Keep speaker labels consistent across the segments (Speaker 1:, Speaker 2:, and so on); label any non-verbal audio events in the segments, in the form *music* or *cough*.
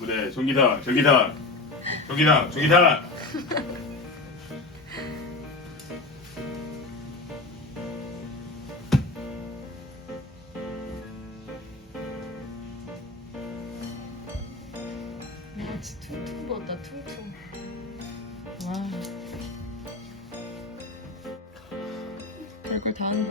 Speaker 1: 무대 전기다 전기다 전기다 전기다
Speaker 2: 아, 진짜 퉁퉁 부었다 퉁퉁. 와. 별걸 다 한다.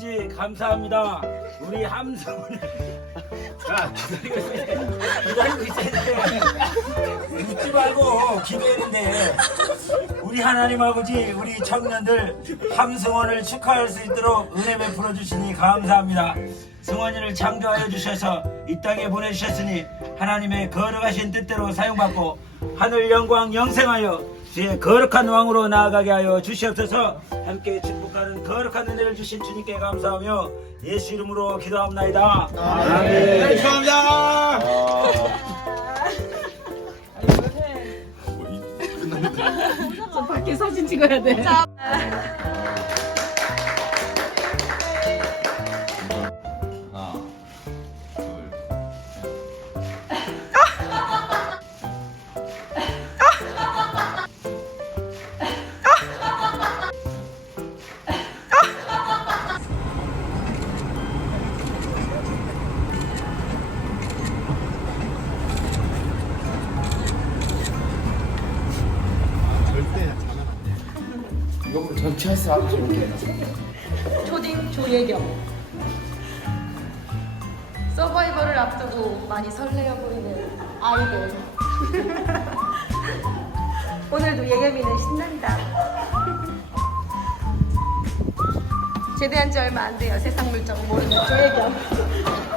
Speaker 3: 아버지 감사합니다. 우리 함성을 자 기다리고 있어야 기다리고 있어야 돼. 웃지 말고 기도했는데 우리 하나님 아버지 우리 청년들 함성원을 축하할 수 있도록 은혜 베풀어 주시니 감사합니다. 승원이를 창조하여 주셔서 이 땅에 보내주셨으니 하나님의 거룩하신 뜻대로 사용받고 하늘 영광 영생하여 주의 거룩한 왕으로 나아가게 하여 주시옵소서 함께 축복하는 거룩한 은혜를 주신 주님께 감사하며 예수 이름으로 기도합나이다 아멘
Speaker 4: 축하합니다.
Speaker 2: 밖에 사진 찍어야 돼. 초딩 조예경. 서바이벌을 앞두고 많이 설레어 보이는 아이들. *laughs* 오늘도 예겸이는 신난다. *laughs* 제대한 지 얼마 안 돼요. 세상 물정 모르는 조예경.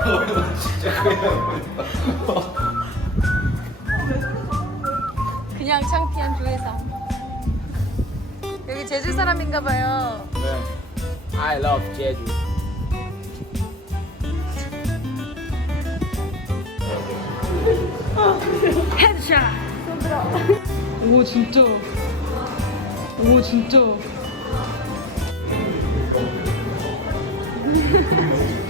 Speaker 2: *laughs* 그냥 창피한 조혜성. 제주 사람인가 봐요.
Speaker 5: I love Jeju.
Speaker 6: 오 진짜. 오 진짜. *laughs*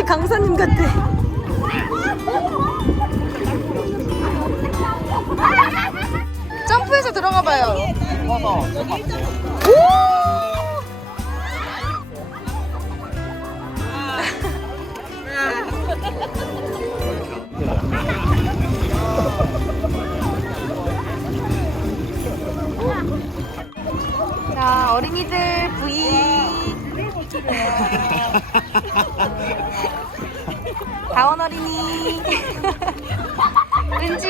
Speaker 6: 에어로빅 강사님 같아. 점프해서 들어가 봐요. 자,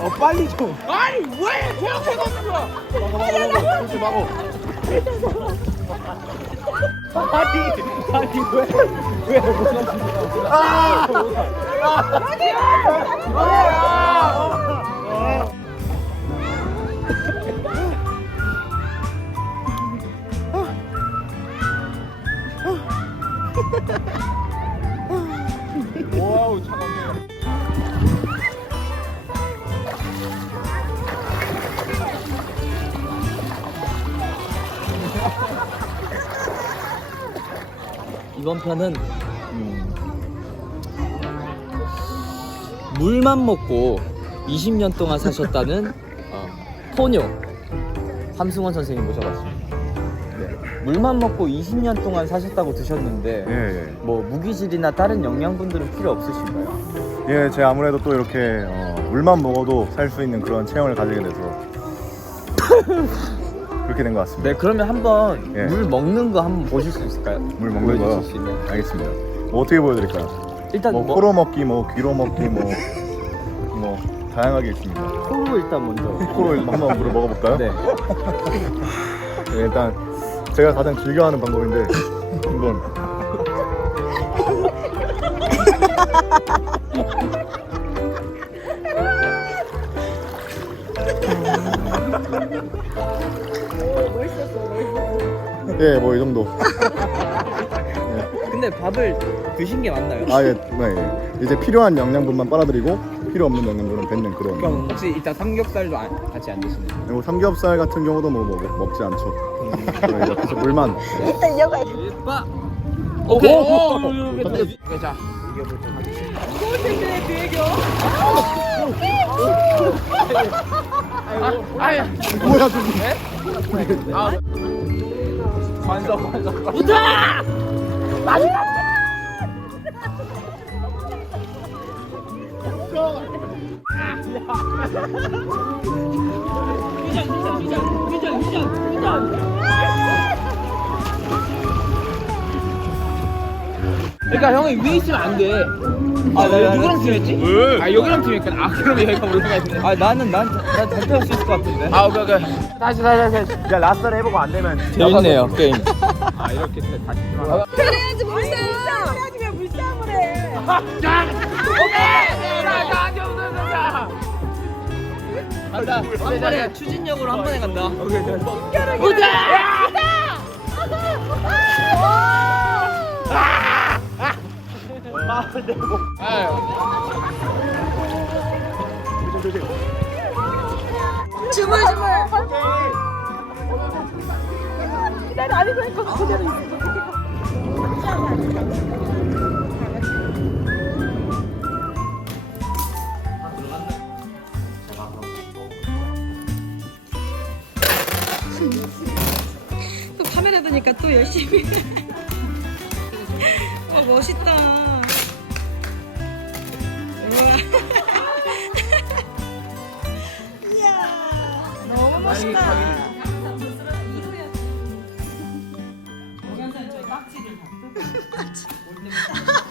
Speaker 6: 어
Speaker 5: 빨리
Speaker 4: 좀.
Speaker 5: 아니 왜 그렇게 걷는 거야?
Speaker 4: 그러지 마고.
Speaker 5: 와우 차가워.
Speaker 7: 이번 편은 음, 물만 먹고 20년 동안 사셨다는 *laughs* 어, 포뇨 함승원 선생님 모셔봤습니다. 네, 물만 먹고 20년 동안 사셨다고 드셨는데
Speaker 8: 예,
Speaker 7: 뭐 무기질이나 다른 영양분들은 필요 없으신가요?
Speaker 8: 예. 예, 제가 아무래도 또 이렇게 어, 물만 먹어도 살 수 있는 그런 체형을 가지게 돼서 *laughs* 그렇게 된 것 같습니다.
Speaker 7: 네, 그러면 한번
Speaker 8: 예.
Speaker 7: 물 먹는 거 한번 보실 수 있을까요?
Speaker 8: 물 먹는 거요?
Speaker 7: 보여주실 수 있나요?
Speaker 8: 알겠습니다. 뭐 어떻게 보여드릴까요?
Speaker 7: 일단
Speaker 8: 뭐
Speaker 7: 뭐,
Speaker 8: 코로 먹기, 뭐 귀로 먹기, 뭐, 뭐 다양하게 있습니다.
Speaker 7: 코로 일단 먼저. *laughs*
Speaker 8: 코로 한번 물을 먹어볼까요?
Speaker 7: 네. *laughs*
Speaker 8: 네, 일단 제가 가장 즐겨하는 방법인데 한번 *laughs* 예, 뭐 이 정도.
Speaker 7: 근데 밥을 드신 게 맞나요?
Speaker 8: 아, 예, 네, 예. 이제 필요한 영양분만 빨아들이고 필요 없는 영양분은 뱉는 그런.
Speaker 5: 그럼 혹시 일단 삼겹살도 안, 같이 안 드시나요?
Speaker 8: 그리고 삼겹살 같은 경우도 뭐, 뭐 먹지 않죠. 네, 옆에서 물만.
Speaker 2: 일단 이어가야 돼.
Speaker 5: 오케이. 오, 오케이 자 이겨볼게요. 아야.
Speaker 8: 뭐야, 저기.
Speaker 5: 완성 완성. 그러니까 형이 위에 있으면 안 돼. 아, 나 누구랑 팀했지?
Speaker 1: 왜?
Speaker 5: 아, 여기랑 팀했구나. 아, 그럼 여기가 올라가야 되네.
Speaker 7: 아 나는 난난 대표할 수 있을 것 같은데.
Speaker 5: 아, 오케이, 오케이. 다시, 다시, 다시.
Speaker 4: 야 라스를 해보고 안 되면
Speaker 7: 재밌네요 게임. *laughs*
Speaker 5: 아, 이렇게 다시.
Speaker 2: 그래야지 불쌍. 그래야지 왜 불쌍을 해.
Speaker 5: 간다.
Speaker 7: 한 번에 추진력으로 한 번에 간다.
Speaker 2: 주물주물. 기다려 아니 그러니까 그대로 있어. 또 카메라 드니까 또 열심히. 해. *laughs* 어 멋있다. 이야 너무 멋있다.
Speaker 5: 할렐루야! *laughs*